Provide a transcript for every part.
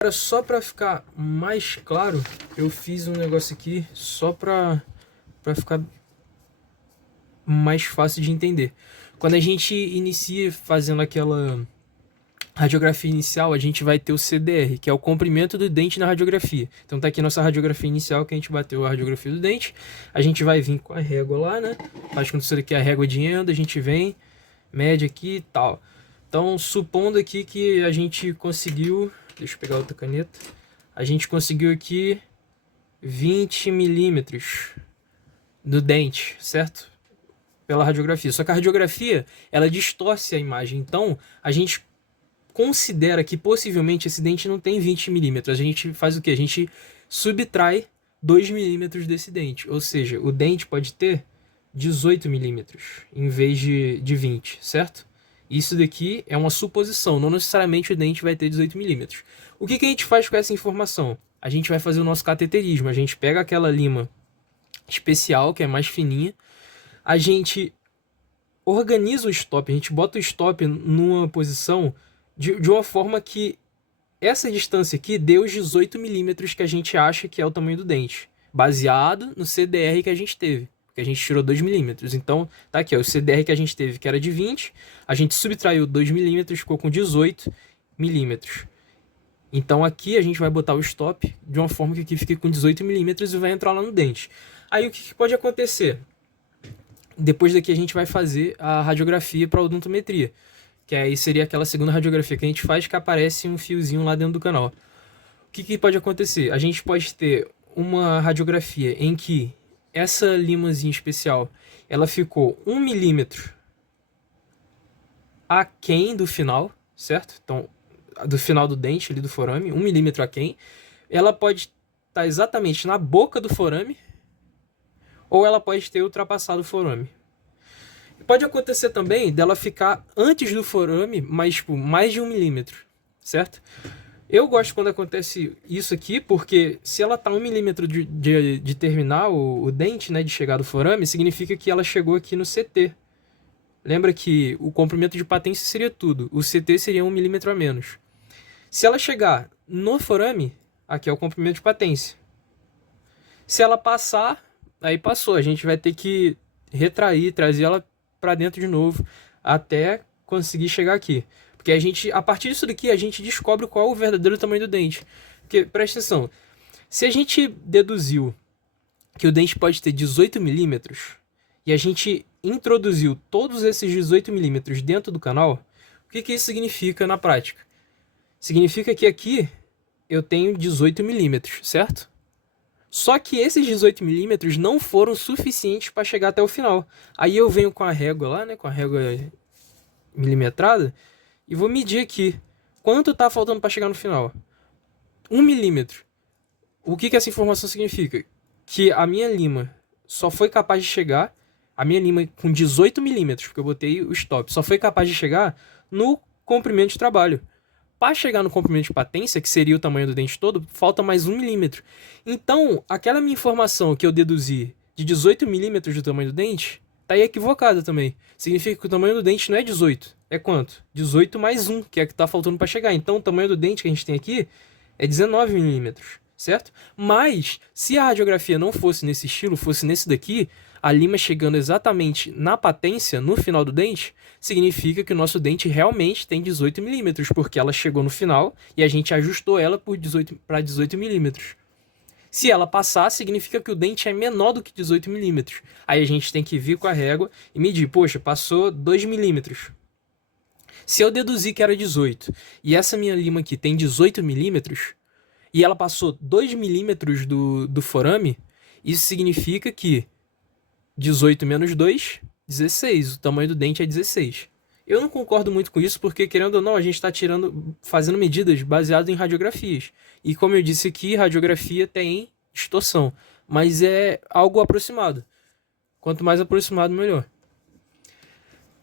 Agora, só para ficar mais claro, eu fiz um negócio aqui só para ficar mais fácil de entender. Quando a gente inicia fazendo aquela radiografia inicial, a gente vai ter o CDR, que é o comprimento do dente na radiografia. Então tá aqui nossa radiografia inicial, que a gente bateu a radiografia do dente. A gente vai vir com a régua lá, né? Faz com isso aqui a régua de endo, a gente vem, mede aqui e tal. Então, supondo aqui que a gente conseguiu... Deixa eu pegar outra caneta. A gente conseguiu aqui 20 milímetros do dente, certo? Pela radiografia. Só que a radiografia, ela distorce a imagem. Então, a gente considera que possivelmente esse dente não tem 20 milímetros. A gente faz o quê? A gente subtrai 2 milímetros desse dente. Ou seja, o dente pode ter 18 milímetros em vez de 20, certo? Isso daqui é uma suposição, não necessariamente o dente vai ter 18 milímetros. O que a gente faz com essa informação? A gente vai fazer o nosso cateterismo, a gente pega aquela lima especial, que é mais fininha, a gente organiza o stop, a gente bota o stop numa posição de uma forma que essa distância aqui dê os 18 milímetros que a gente acha que é o tamanho do dente, baseado no CDR que a gente teve. Que a gente tirou 2 milímetros. Então, tá aqui, ó, o CDR que a gente teve, que era de 20, a gente subtraiu 2 milímetros, ficou com 18 milímetros. Então, aqui a gente vai botar o stop de uma forma que aqui fique com 18 milímetros e vai entrar lá no dente. Aí, o que pode acontecer? Depois daqui a gente vai fazer a radiografia para odontometria, que aí seria aquela segunda radiografia que a gente faz, que aparece um fiozinho lá dentro do canal. O que pode acontecer? A gente pode ter uma radiografia em que essa limazinha especial, ela ficou 1 milímetro aquém do final, certo? Então, do final do dente ali do forame, 1 milímetro aquém. Ela pode estar exatamente na boca do forame, ou ela pode ter ultrapassado o forame. Pode acontecer também dela ficar antes do forame, mas tipo, mais de 1 milímetro, certo? Eu gosto quando acontece isso aqui, porque se ela tá 1 milímetro de terminar o dente, né, de chegar do forame, significa que ela chegou aqui no CT. Lembra que o comprimento de patência seria tudo, o CT seria 1 milímetro a menos. Se ela chegar no forame, aqui é o comprimento de patência. Se ela passar, aí passou, a gente vai ter que retrair, trazer ela para dentro de novo, até conseguir chegar aqui. Porque a partir disso daqui, a gente descobre qual é o verdadeiro tamanho do dente. Porque, presta atenção, se a gente deduziu que o dente pode ter 18 milímetros, e a gente introduziu todos esses 18 milímetros dentro do canal, o que isso significa na prática? Significa que aqui eu tenho 18 milímetros, certo? Só que esses 18 milímetros não foram suficientes para chegar até o final. Aí eu venho com a régua lá, né, com a régua milimetrada, e vou medir aqui quanto está faltando para chegar no final. 1 milímetro. O que essa informação significa? Que a minha lima só foi capaz de chegar, a minha lima com 18 milímetros, porque eu botei o stop, só foi capaz de chegar no comprimento de trabalho. Para chegar no comprimento de patência, que seria o tamanho do dente todo, falta mais 1 milímetro. Então, aquela minha informação que eu deduzi de 18 milímetros do tamanho do dente, tá aí equivocada também. Significa que o tamanho do dente não é 18. É quanto? 18 mais 1, que é o que tá faltando para chegar. Então, o tamanho do dente que a gente tem aqui é 19 milímetros, certo? Mas, se a radiografia não fosse nesse estilo, fosse nesse daqui, a lima chegando exatamente na patência, no final do dente, significa que o nosso dente realmente tem 18 milímetros, porque ela chegou no final e a gente ajustou ela para 18 milímetros. Se ela passar, significa que o dente é menor do que 18 milímetros. Aí a gente tem que vir com a régua e medir. Poxa, passou 2 milímetros. Se eu deduzir que era 18 e essa minha lima aqui tem 18 milímetros e ela passou 2 milímetros do forame, isso significa que 18 menos 2, 16. O tamanho do dente é 16. Eu não concordo muito com isso, porque, querendo ou não, a gente está fazendo medidas baseadas em radiografias. E como eu disse aqui, radiografia tem distorção. Mas é algo aproximado. Quanto mais aproximado, melhor.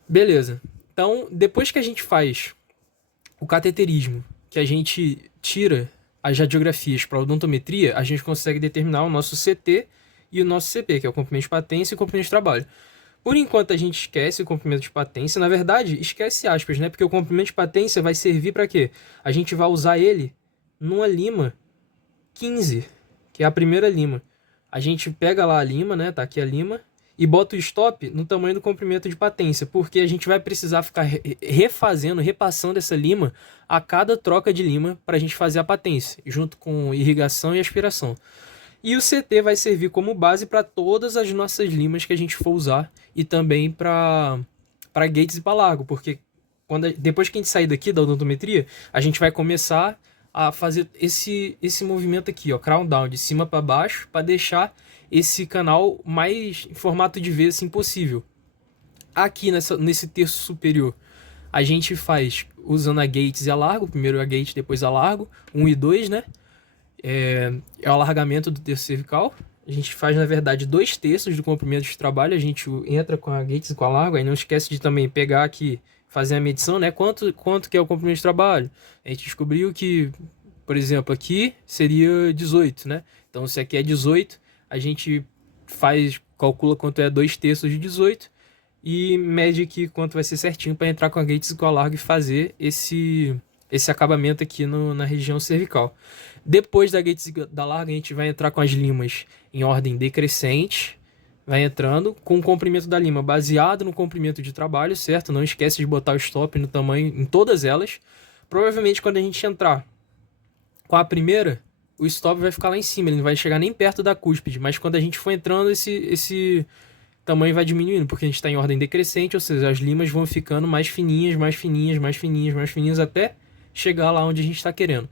Beleza. Então, depois que a gente faz o cateterismo, que a gente tira as radiografias para a odontometria, a gente consegue determinar o nosso CT e o nosso CP, que é o comprimento de patência e o comprimento de trabalho. Por enquanto a gente esquece o comprimento de patência, na verdade, esquece aspas, né? Porque o comprimento de patência vai servir para quê? A gente vai usar ele numa lima 15, que é a primeira lima. A gente pega lá a lima, né? Tá aqui a lima. E bota o stop no tamanho do comprimento de patência, porque a gente vai precisar ficar refazendo, repassando essa lima a cada troca de lima para a gente fazer a patência, junto com irrigação e aspiração. E o CT vai servir como base para todas as nossas limas que a gente for usar e também para gates e para largo, porque depois que a gente sair daqui da odontometria, a gente vai começar a fazer esse movimento aqui, ó, crown down, de cima para baixo, para deixar esse canal mais em formato de V assim possível. Aqui nesse terço superior, a gente faz usando a gates e a largo, primeiro a gate, depois a largo, 1 e 2, né? É o alargamento do terço cervical. A gente faz, na verdade, 2/3 do comprimento de trabalho. A gente entra com a gates e com a largo. Aí não esquece de também pegar aqui, fazer a medição, né? Quanto que é o comprimento de trabalho? A gente descobriu que, por exemplo, aqui seria 18, né? Então, se aqui é 18, a gente calcula quanto é 2/3 de 18 e mede aqui quanto vai ser certinho para entrar com a gates e com a largo e fazer esse acabamento aqui na região cervical. Depois da gates e da larga, a gente vai entrar com as limas em ordem decrescente, vai entrando com o comprimento da lima baseado no comprimento de trabalho, certo? Não esquece de botar o stop no tamanho em todas elas. Provavelmente quando a gente entrar com a primeira, o stop vai ficar lá em cima, ele não vai chegar nem perto da cúspide, mas quando a gente for entrando, esse tamanho vai diminuindo, porque a gente está em ordem decrescente, ou seja, as limas vão ficando mais fininhas, mais fininhas, mais fininhas, mais fininhas, até chegar lá onde a gente está querendo.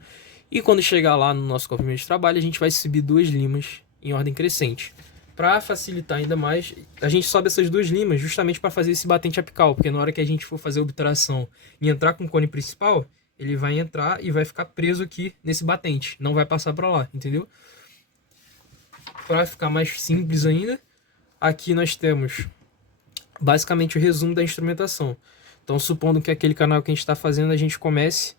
E quando chegar lá no nosso comprimento de trabalho, a gente vai subir 2 limas em ordem crescente. Para facilitar ainda mais, a gente sobe essas 2 limas justamente para fazer esse batente apical, porque na hora que a gente for fazer a obturação e entrar com o cone principal, ele vai entrar e vai ficar preso aqui nesse batente, não vai passar para lá, entendeu? Para ficar mais simples ainda, aqui nós temos basicamente o resumo da instrumentação. Então, supondo que aquele canal que a gente está fazendo, a gente comece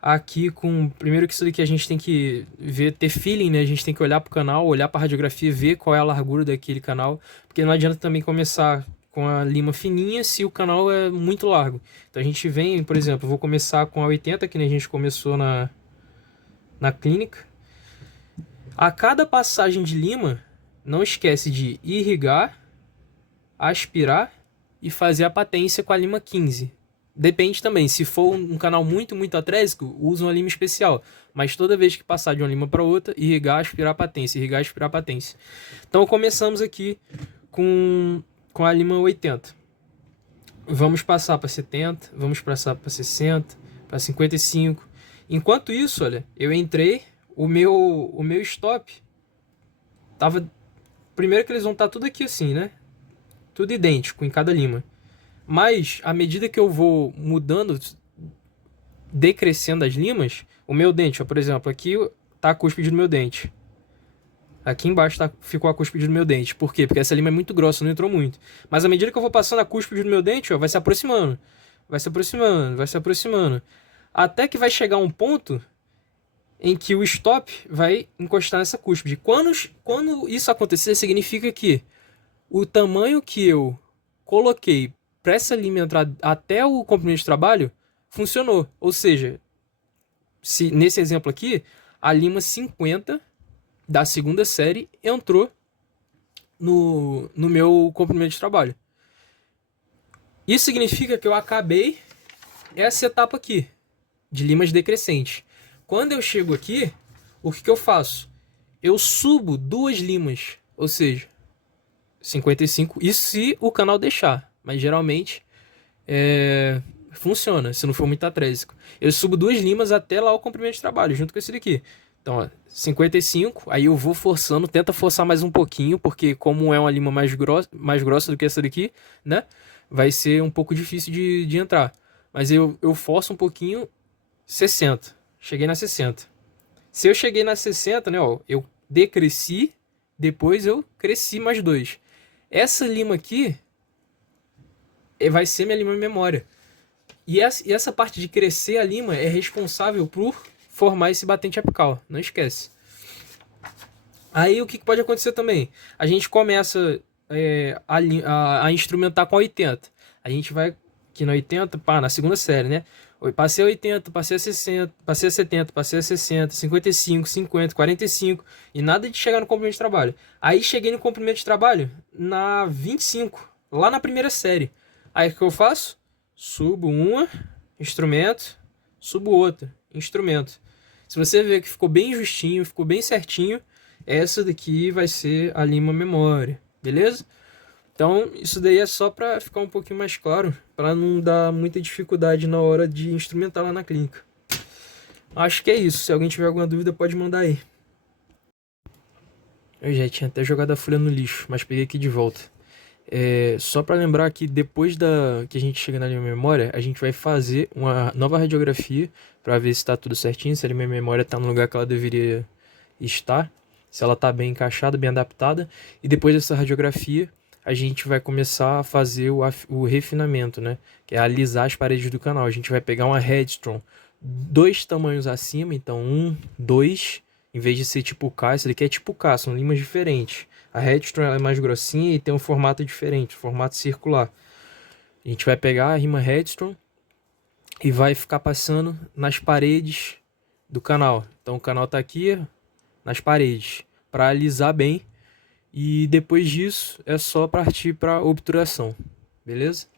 aqui com... Primeiro que isso daqui a gente tem que ver, ter feeling, né? A gente tem que olhar para o canal, olhar para a radiografia, ver qual é a largura daquele canal, porque não adianta também começar com a lima fininha se o canal é muito largo. Então a gente vem, por exemplo, eu vou começar com a 80, que nem a gente começou na clínica. A cada passagem de lima, não esquece de irrigar, aspirar e fazer a patência com a lima 15. Depende também, se for um canal muito atrésico, usa uma lima especial. Mas toda vez que passar de uma lima para outra, irrigar, aspirar, patência, irrigar, aspirar, patência. Então começamos aqui com a lima 80. Vamos passar para 70, vamos passar para 60, para 55. Enquanto isso, olha, eu entrei, o meu stop tava... Primeiro que eles vão estar tudo aqui assim, né? Tudo idêntico em cada lima. Mas, à medida que eu vou mudando, decrescendo as limas, o meu dente, ó, por exemplo, aqui tá a cúspide do meu dente. Aqui embaixo ficou a cúspide do meu dente. Por quê? Porque essa lima é muito grossa, não entrou muito. Mas à medida que eu vou passando a cúspide do meu dente, ó, vai se aproximando. Vai se aproximando, vai se aproximando. Até que vai chegar um ponto em que o stop vai encostar nessa cúspide. Quando isso acontecer, significa que o tamanho que eu coloquei para essa lima entrar até o comprimento de trabalho funcionou. Ou seja, se nesse exemplo aqui, a lima 50 da segunda série entrou no meu comprimento de trabalho. Isso significa que eu acabei essa etapa aqui, de limas decrescentes. Quando eu chego aqui, o que eu faço? Eu subo 2 limas, ou seja, 55, isso se o canal deixar, mas geralmente funciona, se não for muito atrésico. Eu subo 2 limas até lá o comprimento de trabalho, junto com esse daqui. Então, ó, 55, aí eu vou forçando, tenta forçar mais um pouquinho, porque como é uma lima mais grossa do que essa daqui, né, vai ser um pouco difícil de entrar. Mas eu forço um pouquinho, 60. Cheguei na 60. Se eu cheguei na 60, né, ó, eu decresci, depois eu cresci mais 2. Essa lima aqui vai ser minha lima de memória. E essa parte de crescer a lima é responsável por formar esse batente apical. Não esquece. Aí o que pode acontecer também? A gente começa a instrumentar com a 80. A gente vai aqui na 80, na segunda série, né? Passei a 80, passei a 60, passei a 70, passei a 60, 55, 50, 45 e nada de chegar no comprimento de trabalho. Aí cheguei no comprimento de trabalho na 25, lá na primeira série. Aí o que eu faço? Subo uma, instrumento, subo outra, instrumento. Se você ver que ficou bem justinho, ficou bem certinho, essa daqui vai ser a lima memória, beleza? Então, isso daí é só para ficar um pouquinho mais claro, para não dar muita dificuldade na hora de instrumentar lá na clínica. Acho que é isso. Se alguém tiver alguma dúvida, pode mandar aí. Eu já tinha até jogado a folha no lixo, mas peguei aqui de volta. Só para lembrar que depois que a gente chega na linha memória, a gente vai fazer uma nova radiografia para ver se está tudo certinho, se a linha memória está no lugar que ela deveria estar, se ela está bem encaixada, bem adaptada. E depois dessa radiografia, a gente vai começar a fazer o refinamento, né? Que é alisar as paredes do canal. A gente vai pegar uma Headstrong 2 tamanhos acima, então 1, 2, em vez de ser tipo K, esse daqui é tipo K, são limas diferentes. A Headstrong é mais grossinha e tem um formato diferente, formato circular. A gente vai pegar a rima Headstrong e vai ficar passando nas paredes do canal. Então o canal tá aqui nas paredes para alisar bem. E depois disso é só partir para obturação, beleza?